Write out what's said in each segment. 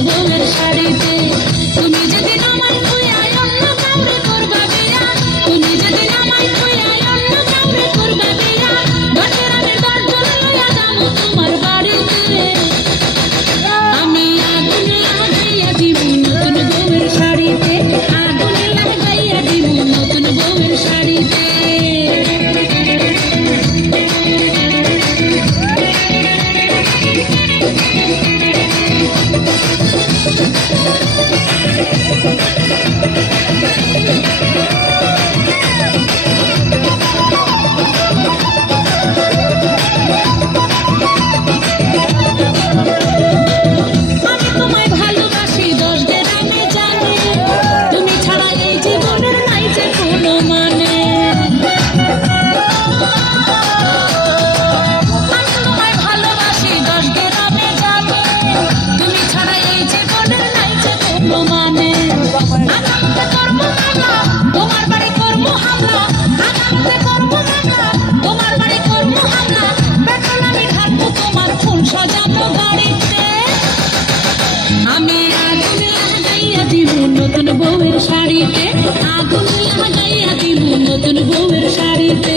গোলার শাড়িতে মানে? আদালতে করব মামলা, তোমার বাড়ি করব হামলা। আদালতে করব মামলা, তোমার বাড়ি করব হামলা। বেতন আমি ঢালবো, তোমার ফুল সাজাবো গাড়িতে। আমি বউয়ের শাড়িতে। আগুন লাগাইয়া দিব নতুন বউয়ের শাড়িতে।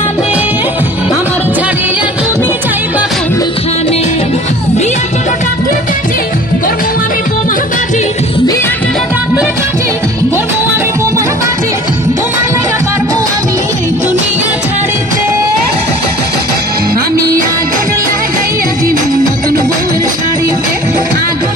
you get. I go